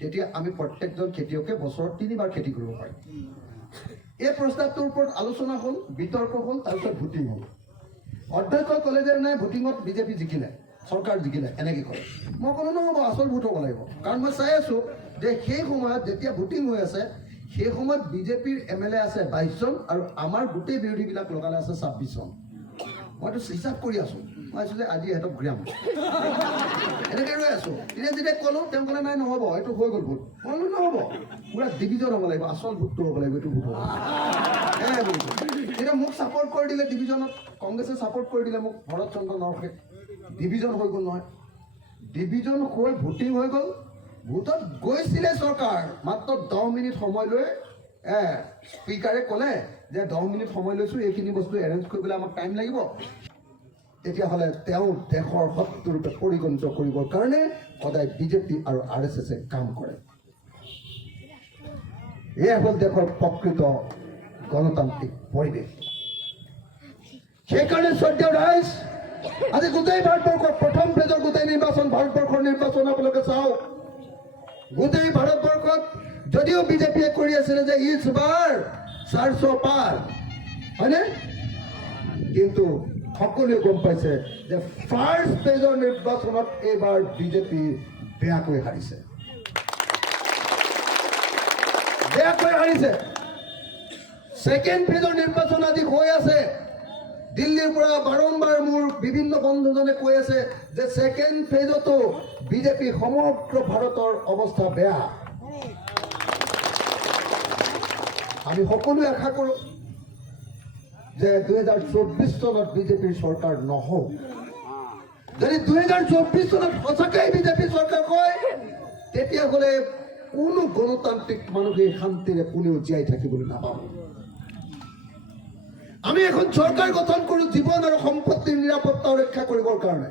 তেতিয়া আমি প্ৰত্যেকজন খেতিয়কে বছৰত 3বাৰ খেতি কৰিব পাৰিম। এই প্ৰস্তাৱটোৰ ওপৰত আলোচনা হ'ল বিতৰ্ক হ'ল তাৰপিছত ভোটিং হ'ল। অধ্যক্ষই ক'লে যে নাই ভোটিঙত বিজেপি জিকিলে চৰকাৰ জিকিলে এনেকৈ ক'লে। মই ক'লোঁ নহ'ব আচল ভোট হ'ব লাগিব কাৰণ মই চাই আছোঁ যে সেই সময়ত যেতিয়া ভোটিং হৈ আছে সেই সময়ত বিজেপিৰ MLA আছে 22জন আৰু আমাৰ গোটেই বিৰোধীবিলাক লগালে আছে 26জন। মইতো হিচাপ কৰি আছোঁ মই আছোঁ যে আজি ইহঁতক ঘূৰাম এনেকৈ ৰৈ আছোঁ। তেতিয়া যেতিয়া ক'লোঁ তেওঁ ক'লে নাই নহ'ব এইটো হৈ গ'ল ভোট। মই বোলো নহ'ব পুৰা ডিভিজন হ'ব লাগিব আচল ভোটটো হ'ব লাগিব এইটো ভোট হ'ব এতিয়া মোক ছাপৰ্ট কৰি দিলে ডিভিজনত কংগ্ৰেছে ছাপৰ্ট কৰি দিলে মোক ভৰত চন্দ্ৰ নৰখে ডিভিজন হৈ গ'ল নহয়। ডিভিজন হৈ ভোটিং হৈ গ'ল। ভোটত গৈছিলে চৰকাৰ মাত্ৰ 10 মিনিট সময় লৈ স্পীকাৰে ক'লে যে 10 মিনিট সময় লৈছোঁ এইখিনি বস্তু এৰেঞ্জ কৰিবলৈ আমাক টাইম লাগিব। তেতিয়াহ'লে তেওঁ দেশৰ শত্ৰুৰূপে পৰিগণিত কৰিবৰ কাৰণে সদায় বিজেপি আৰু RSSে কাম কৰে। এয়া হ'ল দেশৰ প্ৰকৃত গণতান্ত্ৰিক পৰিৱেশ। সেইকাৰণে শ্ৰদ্ধেয় ৰাইজ আজি গোটেই ভাৰতবৰ্ষৰ প্ৰথম ফেজৰ গোটেই নিৰ্বাচন ভাৰতবৰ্ষৰ নিৰ্বাচন আপোনালোকে চাওক। গোটেই ভাৰতবৰ্ষত যদিও বিজেপিয়ে কৰি আছিলে যে ইচ বাৰ 400 পাৰ হয়নে কিন্তু সকলোৱে গম পাইছে যে ফাৰ্ষ্ট ফেজৰ নিৰ্বাচনত এইবাৰ বিজেপি বেয়াকৈ হাৰিছে ছেকেণ্ড ফেজৰ নিৰ্বাচন আজি হৈ আছে। দিল্লীৰ পৰা বাৰম্বাৰ মোৰ বিভিন্ন বন্ধুজনে কৈ আছে যে ছেকেণ্ড ফেজতো বিজেপি সমগ্ৰ ভাৰতৰ অৱস্থা বেয়া। আমি সকলোৱে আশা কৰোঁ যে 2024 চনত বিজেপিৰ চৰকাৰ নহওক। যদি 2024 চনত সঁচাকৈ বিজেপি চৰকাৰ হয় তেতিয়াহ'লে কোনো গণতান্ত্ৰিক মানুহে শান্তিৰে কোনেও জীয়াই থাকিবলৈ নাপাব। আমি এখন চৰকাৰ গঠন কৰোঁ জীৱন আৰু সম্পত্তিৰ নিৰাপত্তা ৰক্ষা কৰিবৰ কাৰণে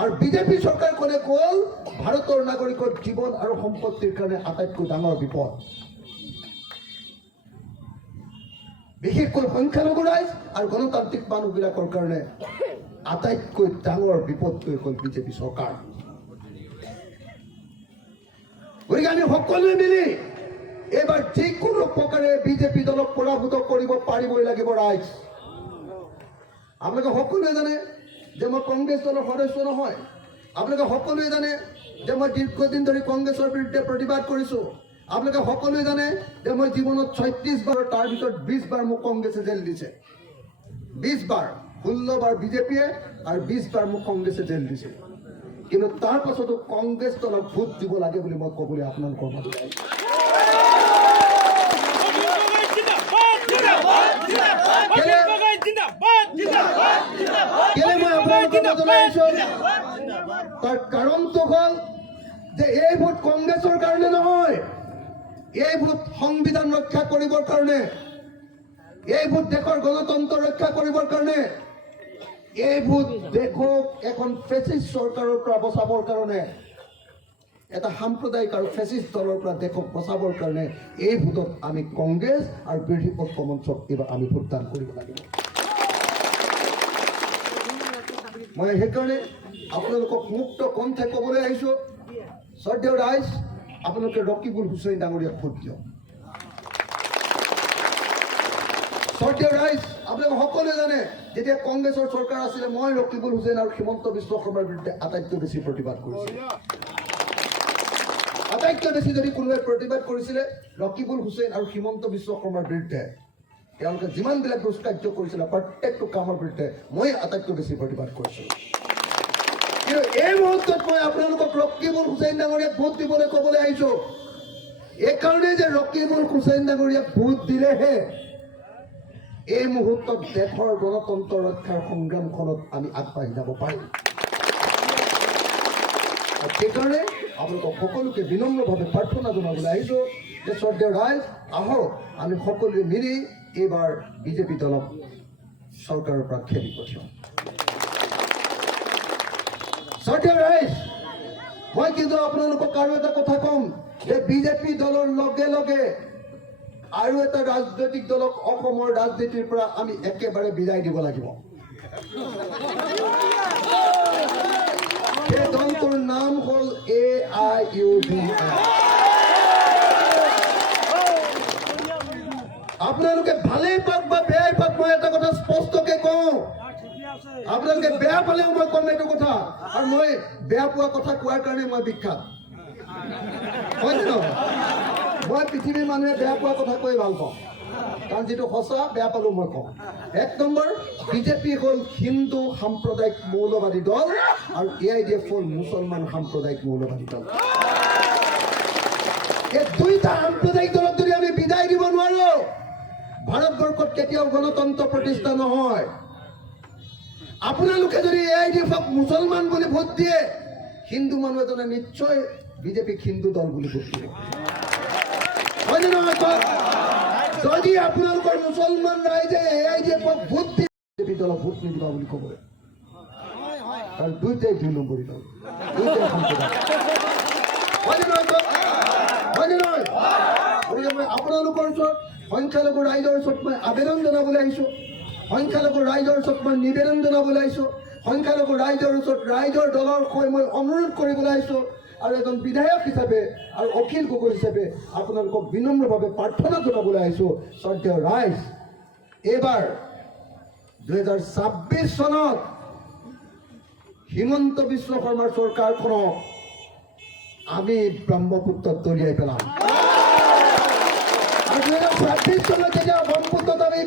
আৰু বিজেপি চৰকাৰ কোনে গ'ল ভাৰতৰ নাগৰিকৰ জীৱন আৰু সম্পত্তিৰ কাৰণে আটাইতকৈ ডাঙৰ বিপদ। বিশেষকৈ সংখ্যালঘু ৰাইজ আৰু গণতান্ত্ৰিক মানুহবিলাকৰ কাৰণে আটাইতকৈ ডাঙৰ বিপদটোৱে হ'ল বিজেপি চৰকাৰ। সকলোৱে মিলি এইবাৰ যিকোনো প্ৰকাৰে বিজেপি দলক পৰাভূত কৰিব পাৰিবই লাগিব ৰাইজ। আপোনালোকে সকলোৱে জানে যে মই কংগ্ৰেছ দলৰ সদস্য নহয়। আপোনালোকে সকলোৱে জানে যে মই দীৰ্ঘদিন ধৰি কংগ্ৰেছৰ বিৰুদ্ধে প্ৰতিবাদ কৰিছোঁ। আপোনালোকে সকলোৱে জানে যে মই জীৱনত 36 বাৰ, তাৰ ভিতৰত 20 বাৰ মোক কংগ্ৰেছে জেল দিছে। 20 বাৰ, 16 বাৰ বিজেপিয়ে আৰু 20 বাৰ মোক কংগ্ৰেছে জেল দিছে। কিন্তু তাৰ পাছতো কংগ্ৰেছ দলক ভোট দিব লাগে বুলি মই ক'বলৈ আপোনালোকৰ মাজত আহিছোঁ। তাৰ কাৰণটো হ'ল যে এই ভোট কংগ্ৰেছৰ কাৰণে নহয়, এই ভোট সংবিধান ৰক্ষা কৰিবৰ কাৰণে, এই ভোট দেশৰ গণতন্ত্ৰ ৰক্ষা কৰিবৰ কাৰণে, এই ভোট দেশক এখন ফেচিষ্ট চৰকাৰৰ পৰা বচাবৰ কাৰণে, এটা সাম্প্ৰদায়িক আৰু ফেচিষ্ট দলৰ পৰা দেশক বচাবৰ কাৰণে এই ভোটত আমি কংগ্ৰেছ আৰু বিৰোধী পক্ষ মঞ্চক এইবাৰ আমি ভোটদান কৰিব লাগিব। মই সেইকাৰণে আপোনালোকক মুক্ত কণ্ঠে ক'বলৈ আহিছোঁ, শ্ৰদ্ধেয় ৰাইজ, আপোনালোকে ৰকিবুল হুছেইন ডাঙৰীয়াক ভোট দিয়ক। শ্ৰদ্ধেয় ৰাইজ, আপোনালোকে সকলোৱে জানে যেতিয়া কংগ্ৰেছৰ চৰকাৰ আছিলে মই ৰকিবুল হুছেইন আৰু হিমন্ত বিশ্ব শৰ্মাৰ বিৰুদ্ধে আটাইতকৈ বেছি প্ৰতিবাদ কৰিছিলোঁ। আটাইতকৈ বেছি যদি কোনোবাই প্ৰতিবাদ কৰিছিলে ৰকিবুল হুছেইন আৰু হিমন্ত বিশ্ব শৰ্মাৰ বিৰুদ্ধে, তেওঁলোকে যিমানবিলাক দুষ্কাৰ্য কৰিছিলে প্ৰত্যেকটো কামৰ বিৰুদ্ধে মই আটাইতকৈ বেছি প্ৰতিবাদ কৰিছিলোঁ। কিন্তু এই মুহূৰ্তত মই আপোনালোকক ৰকিবুল হুছেইন ডাঙৰীয়াক ভোট দিবলৈ ক'বলৈ আহিছোঁ। এইকাৰণে যে ৰকিবুল হুছেইন ডাঙৰীয়াক ভোট দিলেহে এই মুহূৰ্তত দেশৰ গণতন্ত্ৰ ৰক্ষাৰ সংগ্ৰামখনত আমি আগবাঢ়ি যাব পাৰিম। সেইকাৰণে আপোনালোকক সকলোকে বিনম্ৰভাৱে প্ৰাৰ্থনা জনাবলৈ আহিছোঁ যে শ্ৰদ্ধেয় ৰাইজ, আহক আমি সকলোৱে মিলি এইবাৰ বিজেপি দলক চৰকাৰৰ পৰা খেদি পঠিয়াওঁ। শ্ৰদ্ধেয় ৰাইজ, মই কিন্তু আপোনালোকক আৰু এটা কথা ক'ম যে বিজেপি দলৰ লগে লগে আৰু এটা ৰাজনৈতিক দলক অসমৰ ৰাজনীতিৰ পৰা আমি একেবাৰে বিদায় দিব লাগিব। সেই দলটোৰ নাম হ'ল AIUDF। আপোনালোকে ভালেই পাওক বা বেয়াই পাওক, মই এটা কথা স্পষ্টকে কওঁ, আপোনালোকে বেয়া পালেও মই ক'ম এইটো কথা, আৰু মই বেয়া পোৱা কথা কোৱাৰ কাৰণে মই বিখ্যাত। হয় নে নহয়? মই পৃথিৱীৰ মানুহে বেয়া পোৱা কথা কৈ ভাল পাওঁ, কাৰণ যিটো সঁচা বেয়া পালেও মই কওঁ। 1 নম্বৰ, বিজেপি হ'ল হিন্দু সাম্প্ৰদায়িক মৌলবাদী দল আৰু AIUDF হ'ল মুছলমান সাম্প্ৰদায়িক মৌলবাদী দল। এই দুইটা সাম্প্ৰদায়িক দলক যদি আমি বিদায় দিব নোৱাৰো, ভাৰতবৰ্ষত কেতিয়াও গণতন্ত্ৰ প্ৰতিষ্ঠা নহয়। আপোনালোকে যদি AIUDFক মুছলমান বুলি ভোট দিয়ে, হিন্দু মানুহ এজনে নিশ্চয় বিজেপিক হিন্দু দল বুলি ভোট দিব। হয় নে নহয়? যদি আপোনালোকৰ মুছলমান ৰাইজে AIUDFক ভোট দিয়ে, বিজেপি দলক ভোট নিদিবা বুলি ক'ব। কাৰণ দুইটাই 2 নম্বৰী দল, দুইটাই সম্প্ৰদায়। হয় নে নহয়? হয় নে নহয়? গতিকে মই আপোনালোকৰ ওচৰত সংখ্যালঘু ৰাইজৰ ওচৰত মই আবেদন জনাবলৈ আহিছোঁ, সংখ্যালঘু ৰাইজৰ ওচৰত মই নিবেদন জনাবলৈ আহিছোঁ, সংখ্যালঘু ৰাইজৰ ওচৰত ৰাইজৰ দলৰ হৈ মই অনুৰোধ কৰিবলৈ আহিছোঁ, আৰু এজন বিধায়ক হিচাপে আৰু অখিল গগৈ হিচাপে আপোনালোকক বিনম্ৰভাৱে প্ৰাৰ্থনা জনাবলৈ আহিছোঁ। শ্ৰদ্ধেয় ৰাইজ, এইবাৰ 2026 চনত হিমন্ত বিশ্ব শৰ্মাৰ চৰকাৰখনক আমি ব্ৰহ্মপুত্ৰত দলিয়াই পেলাম। আৰু 2026 চনত যেতিয়া ব্ৰহ্মপুত্ৰত আমি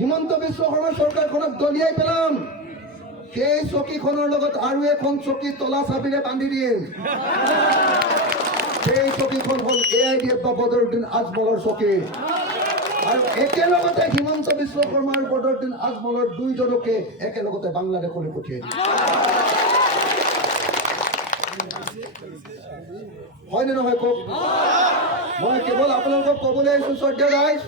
হিমন্ত বিশ্ব শৰ্মাৰ চৰকাৰখনক দলিয়াই পেলাম, সেই চকীখনৰ লগত আৰু এখন চকী তলা চাবিৰে বান্ধি দিম। সেই চকীখন হ'ল AIUDF বা বদৰুদ্দিন আজমলৰ চকী। আৰু একেলগতে হিমন্ত বিশ্ব শৰ্মা আৰু বদৰুদ্দিন আজমলৰ দুইজনকে একেলগতে বাংলাদেশলৈ পঠিয়াই দিম। হয় নে নহয় কওক? মই কেৱল আপোনালোকক ক'বলৈ আহিছোঁ, শ্ৰদ্ধেয় ৰাইজ,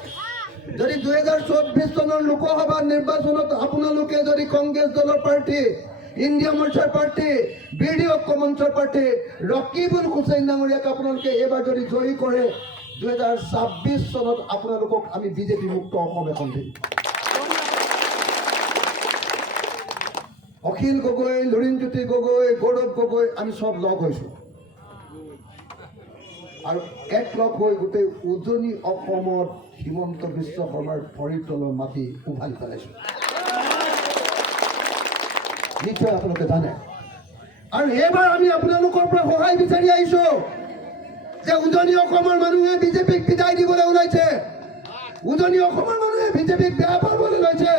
যদি 2024 চনৰ লোকসভা নিৰ্বাচনত আপোনালোকে যদি কংগ্ৰেছ দলৰ প্ৰাৰ্থী, ইণ্ডিয়া মৰ্চাৰ প্ৰাৰ্থী, বিৰোধী ঐক্য মঞ্চৰ প্ৰাৰ্থী ৰকিবুল হুছেইন ডাঙৰীয়াক আপোনালোকে এইবাৰ যদি জয়ী কৰে, 2026 চনত আপোনালোকক আমি বিজেপি মুক্ত অসম এখন দিম। অখিল গগৈ, লুৰিণজ্যোতি গগৈ, গৌৰৱ গগৈ, আমি চব লগ হৈছোঁ। আৰু একলগ হৈ গোটেই উজনি অসমত হিমন্ত বিশ্ব শৰ্মাৰ ভৰিৰ তলৰ মাটি উভালি পেলাইছোঁ। নিশ্চয় আপোনালোকে জানে। আৰু এইবাৰ আমি আপোনালোকৰ পৰা সহায় বিচাৰি আহিছোঁ যে উজনি অসমৰ মানুহে বিজেপিক বিদায় দিবলৈ ওলাইছে, উজনি অসমৰ মানুহে বিজেপিক বেয়া পাবলৈ লৈছে,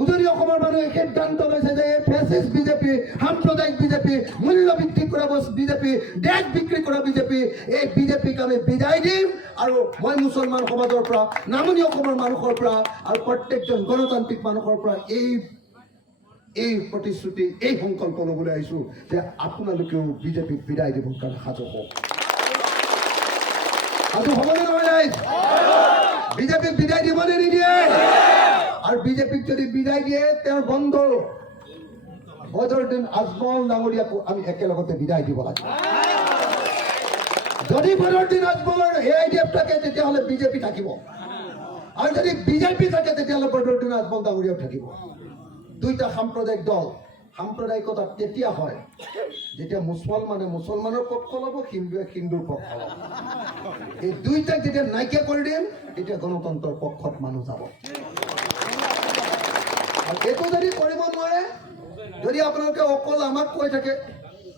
উজনি অসমৰ মানুহে সিদ্ধান্ত লৈছে যে এই ফেচিষ্ট বিজেপি, সাম্প্ৰদায়িক বিজেপি, মূল্য বৃদ্ধি কৰা বিজেপি, দেশ বিক্ৰী কৰা বিজেপি, এই বিজেপিক আমি বিদায় দিম। আৰু মই মুছলমান সমাজৰ পৰা, নামনি অসমৰ মানুহৰ পৰা আৰু প্ৰত্যেকজন গণতান্ত্ৰিক মানুহৰ পৰা এই প্ৰতিশ্ৰুতি, এই সংকল্প ল'বলৈ আহিছোঁ যে আপোনালোকেও বিজেপিক বিদায় দিবৰ কাৰণে সাজু হওক। সাজু হ'বনে নহয়? বিজেপিক বিদায় দিবনে নিদিয়ে? আৰু বিজেপিক যদি বিদায় দিয়ে, তেওঁৰ বন্ধু বদৰুদ্দিন আজমল ডাঙৰীয়াকো আমি একেলগতে বিদায় দিব লাগিব। যদি বদৰুদ্দিন আজমলৰ AIDF থাকে তেতিয়াহ'লে বিজেপি থাকিব, আৰু যদি বিজেপি থাকে তেতিয়াহ'লে বদৰুদ্দিন আজমল ডাঙৰীয়াও থাকিব। দুইটা সাম্প্ৰদায়িক দল। সাম্প্ৰদায়িকতা তেতিয়া হয় যেতিয়া মুছলমানে মুছলমানৰ পক্ষ ল'ব, হিন্দুৱে হিন্দুৰ পক্ষ ল'ব। এই দুইটাক যেতিয়া নাইকিয়া কৰি দিম, তেতিয়া গণতন্ত্ৰৰ পক্ষত মানুহ যাব। আৰু এইটো যদি কৰিব নোৱাৰে, যদি আপোনালোকে অকল আমাক কৈ থাকে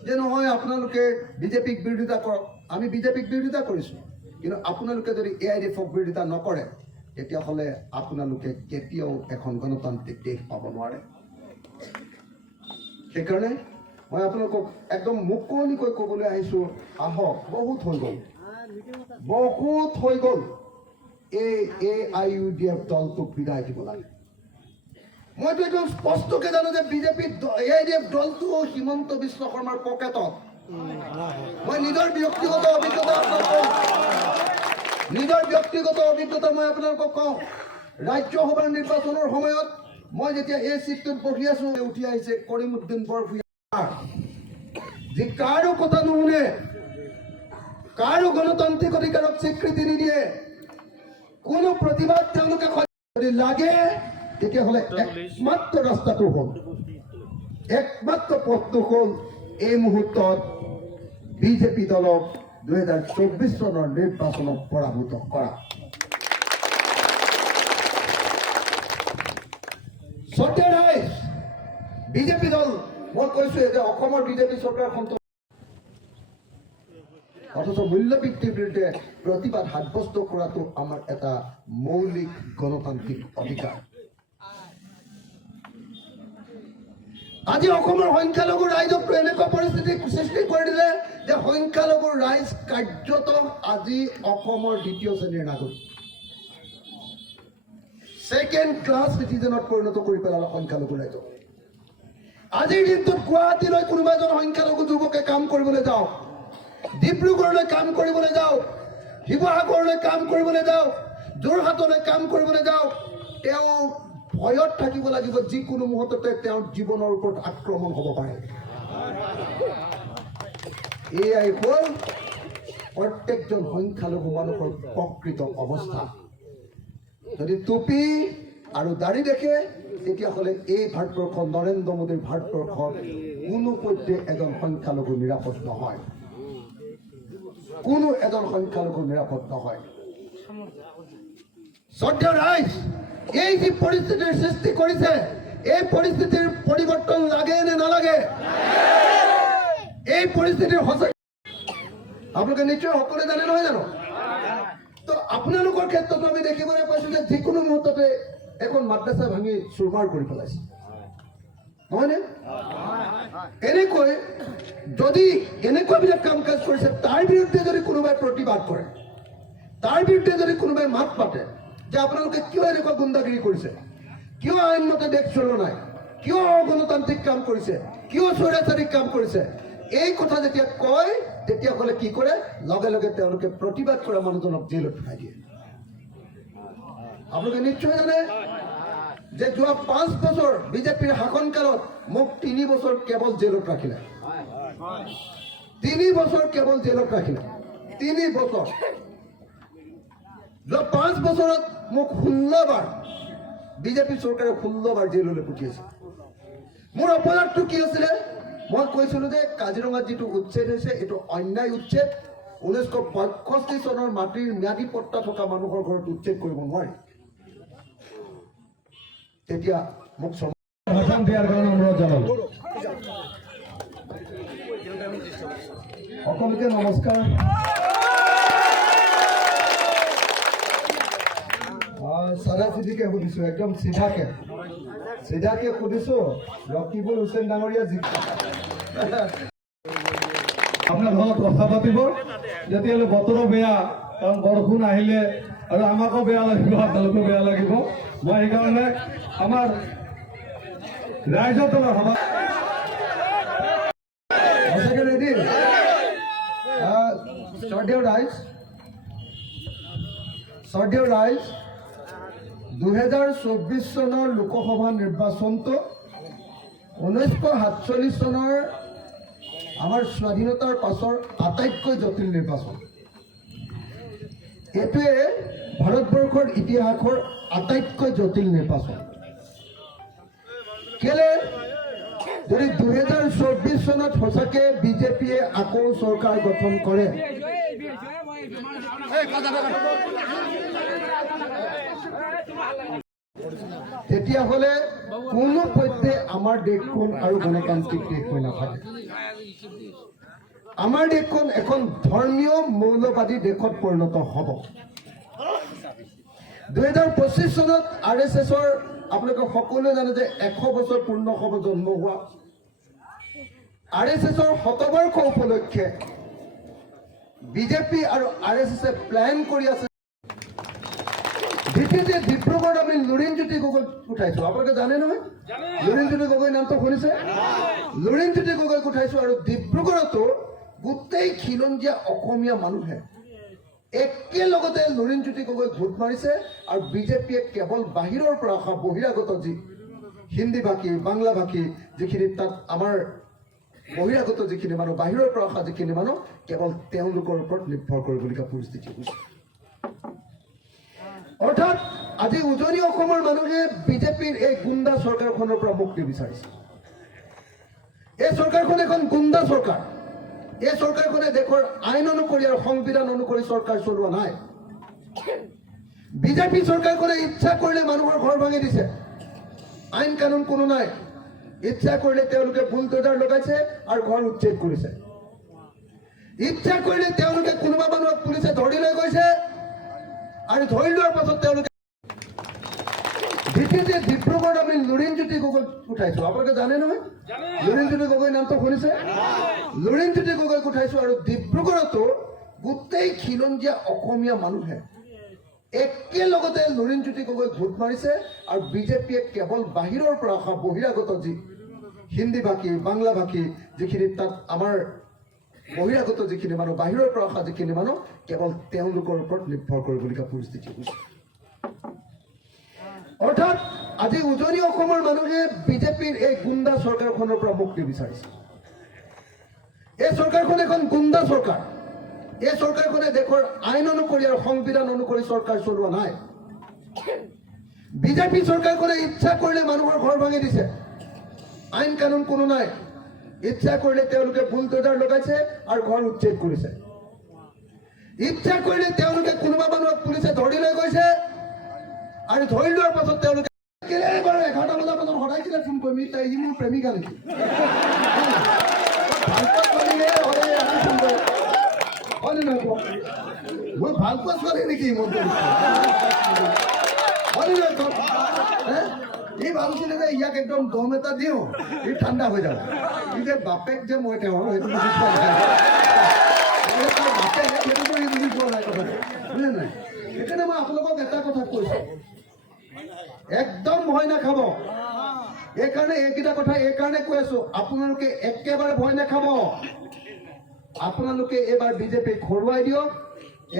যে নহয় আপোনালোকে বিজেপিক বিৰোধিতা কৰক, আমি বিজেপিক বিৰোধিতা কৰিছোঁ, কিন্তু আপোনালোকে যদি AIDFক বিৰোধিতা নকৰে, তেতিয়াহ'লে আপোনালোকে কেতিয়াও এখন গণতান্ত্ৰিক দেশ পাব নোৱাৰে। সেইকাৰণে মই আপোনালোকক একদম মুকলিকৈ ক'বলৈ আহিছোঁ, আহক, বহুত হৈ গ'ল এই AIUDF দলটোক বিদায় দিব লাগে। মইতো এইটো স্পষ্টকে জানো যে বিজেপি AIDF দলটো হিমন্ত বিশ্ব শৰ্মাৰ পকেটত। মই নিজৰ ব্যক্তিগত অভিজ্ঞতা মই আপোনালোকক কওঁ। ৰাজ্যসভাৰ নিৰ্বাচনৰ সময়ত মই যেতিয়া এই চিটটোত বহি আছো, উঠি আহিছে কৰিমউদ্দিন বৰভূঞা, যি কাৰো কথা নুশুনে, কাৰো গণতান্ত্ৰিক অধিকাৰক স্বীকৃতি নিদিয়ে, কোনো প্ৰতিবাদ তেওঁলোকে যদি লাগে তেতিয়াহ'লে একমাত্ৰ ৰাস্তাটো হ'ল, একমাত্ৰ পথটো হ'ল এই মুহূৰ্তত বিজেপি দলক 2024 চনৰ নিৰ্বাচনত পৰাভূত কৰা। বিজেপি দল, মই কৈছোঁ যে অসমৰ বিজেপি চৰকাৰখন, অথচ মূল্যবৃদ্ধিৰ বিৰুদ্ধে প্ৰতিবাদ সাব্যস্ত কৰাটো আমাৰ এটা মৌলিক গণতান্ত্ৰিক অধিকাৰ। আজি অসমৰ সংখ্যালঘু ৰাইজকটো এনেকুৱা পৰিস্থিতি সৃষ্টি কৰি দিলে যে সংখ্যালঘু ৰাইজ কাৰ্যত আজি অসমৰ দ্বিতীয় শ্ৰেণীৰ নাগৰিক, ছেকেণ্ড ক্লাছ চিটিজেনত পৰিণত কৰি পেলালে সংখ্যালঘু ৰাইজক। আজিৰ দিনটোত গুৱাহাটীলৈ কোনোবা এজন সংখ্যালঘু যুৱকে কাম কৰিবলৈ যাওক, ডিব্ৰুগড়লৈ কাম কৰিবলৈ যাওক, শিৱসাগৰলৈ কাম কৰিবলৈ যাওক, যোৰহাটলৈ কাম কৰিবলৈ যাওক, তেওঁ ভয়ত থাকিব লাগিব, যিকোনো মুহূৰ্ততে তেওঁৰ জীৱনৰ ওপৰত আক্ৰমণ হ'ব পাৰে। এয়াই হ'ল প্ৰত্যেকজন সংখ্যালঘু মানুহৰ প্ৰকৃত অৱস্থা। যদি টুপি আৰু দাড়ি দেখে, তেতিয়াহ'লে এই ভাৰতবৰ্ষ, নৰেন্দ্ৰ মোদীৰ ভাৰতবৰ্ষত কোনোপধ্যে এজন সংখ্যালঘু নিৰাপদ নহয়, কোনো এজন সংখ্যালঘু নিৰাপদ নহয়। শ্ৰদ্ধেয় ৰাইজ, এই যি পৰিস্থিতিৰ সৃষ্টি কৰিছে, এই পৰিস্থিতিৰ পৰিৱৰ্তন লাগে নে নালাগে? এই পৰিস্থিতিৰ সঁচাই আপোনালোকে নিশ্চয় সকলোৱে জানে, নহয় জানো? তো আপোনালোকৰ ক্ষেত্ৰতো আমি দেখিবলৈ পাইছোঁ যে যিকোনো মুহূৰ্ততে এখন মাদ্ৰাছা ভাঙি চুৰমাৰ কৰি পেলাইছে, নহয়নে? এনেকৈ যদি এনেকুৱাবিলাক কাম কাজ কৰিছে, তাৰ বিৰুদ্ধে যদি কোনোবাই প্ৰতিবাদ কৰে, তাৰ বিৰুদ্ধে যদি কোনোবাই মাত পাতে যে আপোনালোকে কিয় এনেকুৱা গুণ্ডাগিৰি কৰিছে, কিয় আইনমতে দেশ চলোৱা নাই, কিয় অগণতান্ত্ৰিক কাম কৰিছে, কিয় স্বৈৰাচাৰিক কাম কৰিছে, এই কথা যেতিয়া কয়, তেতিয়াহ'লে কি কৰে, লগে লগে তেওঁলোকে প্ৰতিবাদ কৰা মানুহজনক জেলত পঠাই দিয়ে। আপোনালোকে নিশ্চয় জানে যে যোৱা 5 বছৰ বিজেপিৰ শাসনকালত মোক 3 বছৰ কেৱল জেলত ৰাখিলে, 3 বছৰ কেৱল জেলত ৰাখিলে, 3 বছৰ। যোৱা 5 বছৰত মোক 16 বাৰ বিজেপি চৰকাৰে 16 বাৰ জেললৈ পঠিয়াইছে। মোৰ অপৰাধটো কি আছিলে? মই কৈছিলোঁ যে কাজিৰঙাত যিটো উচ্ছেদ হৈছে, এইটো অন্যায় উচ্ছেদ, 1965 চনৰ মাটিৰ ম্যাদী পট্টা থকা মানুহৰ ঘৰত উচ্ছেদ কৰিব নোৱাৰি। তেতিয়া মোক ভাষণ দিয়াৰ কাৰণে অনুৰোধ জনালোঁ। সকলোকে নমস্কাৰ। চাদা চিঠিকে সুধিছোঁ, একদম চিধাকে সুধিছোঁ। ৰকিবুল হুছেইন ডাঙৰীয়া আপোনাৰ লগত কথা পাতিব, যেতিয়ালৈ বতৰো বেয়া, কাৰণ বৰষুণ আহিলে আৰু আমাকো বেয়া লাগিব, আপোনালোকো বেয়া লাগিব। মই সেইকাৰণে আমাৰ ৰাইজৰ তলৰ সভা ৰেডি। শ্ৰদ্ধেয় ৰাইজ, 2024 চনৰ লোকসভা নিৰ্বাচনটো 1947 চনৰ আমাৰ স্বাধীনতাৰ পাছৰ আটাইতকৈ জটিল নিৰ্বাচন। এইটোৱে ভাৰতবৰ্ষৰ ইতিহাসৰ আটাইতকৈ জটিল নিৰ্বাচন। কেলে যদি 2024 চনত সঁচাকৈ বিজেপিয়ে আকৌ চৰকাৰ গঠন কৰে, তেতিয়াহ'লে কোনো পধ্যে আমাৰ দেশখন আৰু গণতান্ত্ৰিক দেশ হৈ নাথাকে। আমাৰ দেশখন এখন ধৰ্মীয় মৌলবাদী দেশত পৰিণত হ'ব। 2025 চনত RSSৰ আপোনালোকে সকলোৱে জানে যে 100 বছৰ পূৰ্ণ হ'ব জন্ম হোৱা। RSSৰ শতবৰ্ষ উপলক্ষে বিজেপি আৰু RSSে প্লেন কৰি আছে। দ্বিতীয়তে ডিব্ৰুগড়ত আমি লুৰিণজ্যোতি গগৈক উঠাইছোঁ। আপোনালোকে জানে নহয়, লুৰিণজ্যোতি গগৈ নামটো শুনিছে? লুৰিণজ্যোতি গগৈক উঠাইছোঁ। আৰু ডিব্ৰুগড়তো গোটেই খিলঞ্জীয়া অসমীয়া মানুহে একেলগতে লুৰিণজ্যোতি গগৈক ভোট মাৰিছে। আৰু বিজেপিয়ে কেৱল বাহিৰৰ পৰা অহা বহিৰাগত যি হিন্দী ভাষী, বাংলা ভাষী যিখিনি তাত আমাৰ বহিৰাগত যিখিনি মানুহ, বাহিৰৰ পৰা অহা যিখিনি মানুহ, কেৱল তেওঁলোকৰ ওপৰত নিৰ্ভৰ কৰিবলগীয়া পৰিস্থিতি হৈছে। অৰ্থাৎ আজি উজনি অসমৰ মানুহে বিজেপিৰ এই গুণ্ডা চৰকাৰখনৰ পৰা মুক্তি বিচাৰিছে। এই চৰকাৰখন এখন গুণ্ডা চৰকাৰ। এই চৰকাৰখনে দেশৰ আইন অনুসৰি আৰু সংবিধান অনুসৰি চৰকাৰ চলোৱা নাই। বিজেপি চৰকাৰখনে ইচ্ছা কৰিলে মানুহৰ ঘৰ ভাঙি দিছে, আইন কানুন কোনো নাই। ইচ্ছা কৰিলে তেওঁলোকে বুলডোজাৰ লগাইছে আৰু ঘৰ উচ্ছেদ কৰিছে। ইচ্ছা কৰিলে তেওঁলোকে কোনোবা মানুহক পুলিচে ধৰি লৈ গৈছে আৰু ধৰি লোৱাৰ পাছত তেওঁলোকে দ্বিতীয়তে ডিব্ৰুগড়ত আমি লুৰিণজ্যোতি গগৈক উঠাইছোঁ। আপোনালোকে জানে নহয়, লুৰিণজ্যোতি গগৈ নামটো শুনিছে? লুৰিণজ্যোতি গগৈক উঠাইছোঁ। আৰু ডিব্ৰুগড়তো গোটেই খিলঞ্জীয়া অসমীয়া মানুহে একেলগতে লুৰিণজ্যোতি গগৈক ভোট মাৰিছে। আৰু বিজেপিয়ে কেৱল বাহিৰৰ পৰা অহা বহিৰাগত যি হিন্দী ভাষী, বাংলা ভাষী যিখিনি তাত আমাৰ বহিৰাগত যিখিনি মানুহ, বাহিৰৰ পৰা অহা যিখিনি মানুহ, কেৱল তেওঁলোকৰ ওপৰত নিৰ্ভৰ কৰিবলগীয়া পৰিস্থিতি হৈছে। অৰ্থাৎ আজি উজনি অসমৰ মানুহে বিজেপিৰ এই গুণ্ডা চৰকাৰখনৰ পৰা মুক্তি বিচাৰিছে। এই চৰকাৰখন এখন গুণ্ডা চৰকাৰ। এই চৰকাৰখনে দেশৰ আইন অনুসৰি আৰু সংবিধান অনুসৰি চৰকাৰ চলোৱা নাই। বিজেপি চৰকাৰখনে ইচ্ছা কৰিলে মানুহৰ ঘৰ ভাঙি দিছে, আইন কানুন কোনো নাই। ইচ্ছা কৰিলে তেওঁলোকে বুলডোজাৰ লগাইছে আৰু ঘৰ উচ্ছেদ কৰিছে। ইচ্ছা কৰিলে তেওঁলোকে কোনোবা মানুহক পুলিচে ধৰি লৈ গৈছে আৰু ধৰি লোৱাৰ পাছত তেওঁলোকে 11টা বজাৰ পাছত সদায় কিনে ফোন কৰিম, তাই ই মোৰ প্ৰেমিকা নেকি? মই ভাল পোৱা ছোৱালী নেকি? ই ভাবিছিলে যে ইয়াক একদম দম এটা দিওঁ, ই ঠাণ্ডা হৈ যাব। ই যে বাপেক যে মই তেওঁৰ সেইটো বুজি পোৱা নাই। বাপেক সেইটো বুজি পোৱা নাই কথাটো, বুজিলে নাই? সেইকাৰণে মই আপোনালোকক এটা কথা কৈছোঁ, একদম ভয় নাখাব। এইকাৰণে এইকেইটা কথা এইকাৰণে কৈ আছোঁ, আপোনালোকে একেবাৰে ভয় নাখাব। আপোনালোকে এইবাৰ বিজেপিক হৰুৱাই দিয়ক,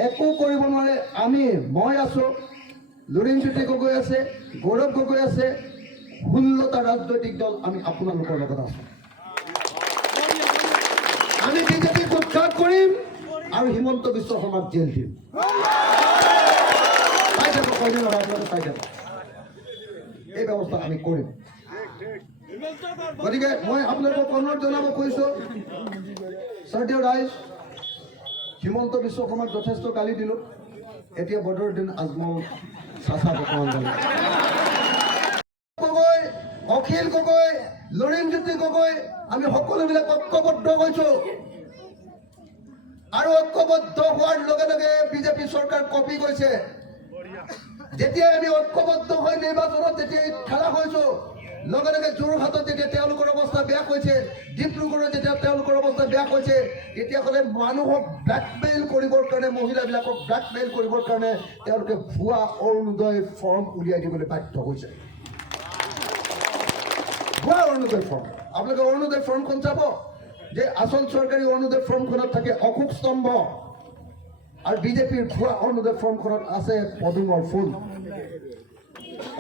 একো কৰিব নোৱাৰে। মই আছোঁ, লুৰিণজ্যোতি গগৈ আছে, গৌৰৱ গগৈ আছে, 16টা ৰাজনৈতিক দল আমি আপোনালোকৰ লগত আছোঁ। আমি বিজেপিক উৎখাত কৰিম আৰু হিমন্ত বিশ্ব শৰ্মাক জেল দিম। চাই যাব, কয়দিন আপোনালোকে চাই যাব। এই ব্যৱস্থা আমি কৰিম। গতিকে মই আপোনালোকক অনুৰোধ জনাব কৈছোঁ, শ্ৰদ্ধেয় ৰাইজ, হিমন্ত বিশ্ব শৰ্মাক যথেষ্ট গালি দিলোঁ। এতিয়া বদৰুদ্দিন আজমল চাচাক অকণমান গালি গগৈ, অখিল গগৈ, লুৰিণজ্যোতি গগৈ, আমি সকলোবিলাক ঐক্যবদ্ধ হৈছোঁ আৰু ঐক্যবদ্ধ হোৱাৰ লগে লগে বিজেপি চৰকাৰ কঁপি গৈছে। যেতিয়া আমি ঐক্যবদ্ধ হৈ নিৰ্বাচনত যেতিয়া খেলা হৈছোঁ, লগে লগে যোৰহাটত যেতিয়া তেওঁলোকৰ অৱস্থা বেয়া হৈছে, ডিব্ৰুগড়ত যেতিয়া তেওঁলোকৰ অৱস্থা বেয়া হৈছে, তেতিয়াহ'লে মানুহক ব্লেকমেইল কৰিবৰ কাৰণে, মহিলাবিলাকক ব্লেকমেইল কৰিবৰ কাৰণে তেওঁলোকে ভুৱা অৰুণোদয় ফৰ্ম উলিয়াই দিবলৈ বাধ্য হৈছে। ভুৱা অৰুণোদয় ফৰ্ম, আপোনালোকে অৰুণোদয় ফৰ্মখন চাব যে আচল চৰকাৰী অৰুণোদয় ফৰ্মখনত থাকে অশোক স্তম্ভ আৰু বিজেপিৰ ভুৱা অৰুণোদয় ফৰ্মখনত আছে পদুমৰ ফুল।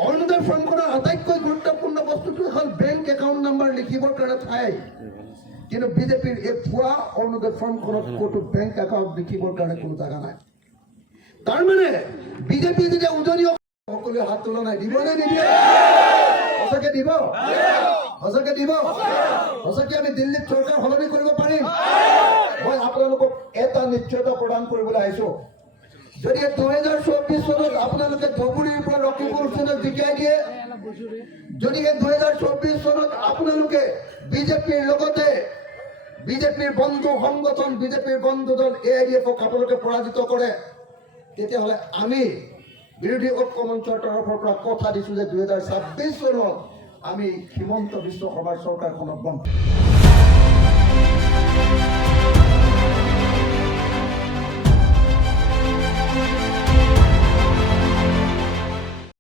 অৰুণোদয় ফৰ্মখনৰ আটাইতকৈ গুৰুত্বপূৰ্ণ বস্তুটো হ'ল বেংক একাউণ্ট নাম্বাৰ লিখিবৰ কাৰণে ঠাই, কিন্তু বিজেপিৰ এই ভুৱা অৰুণোদয় ফৰ্মখনত ক'তো বেংক একাউণ্ট লিখিবৰ কাৰণে কোনো জাগা নাই। তাৰমানে বিজেপি যেতিয়া উজনি সকলোৱে হাত তোলা নাই, দিবনে নিদিয়ে? সঁচাকে দিব? সঁচাকে দিব? সঁচাকে আমি দিল্লীত চৰকাৰ সলনি কৰিব পাৰিম? মই আপোনালোকক এটা নিশ্চয়তা প্ৰদান কৰিবলৈ আহিছোঁ। যদি 2024 চনত আপোনালোকে ধুবুৰীৰ পৰা লখিমপুৰ চনত জিকাই দিয়ে, যদিহে 2024 চনত আপোনালোকে বিজেপিৰ লগতে বিজেপিৰ বন্ধু সংগঠন, বিজেপিৰ বন্ধু দল AIDF-ক আপোনালোকে পৰাজিত কৰে, তেতিয়াহ'লে আমি বিৰোধী ঐক্য মঞ্চৰ তৰফৰ পৰা কথা দিছোঁ যে 2026 চনত আমি হিমন্ত বিশ্ব শৰ্মাৰ চৰকাৰখনক বন্ধ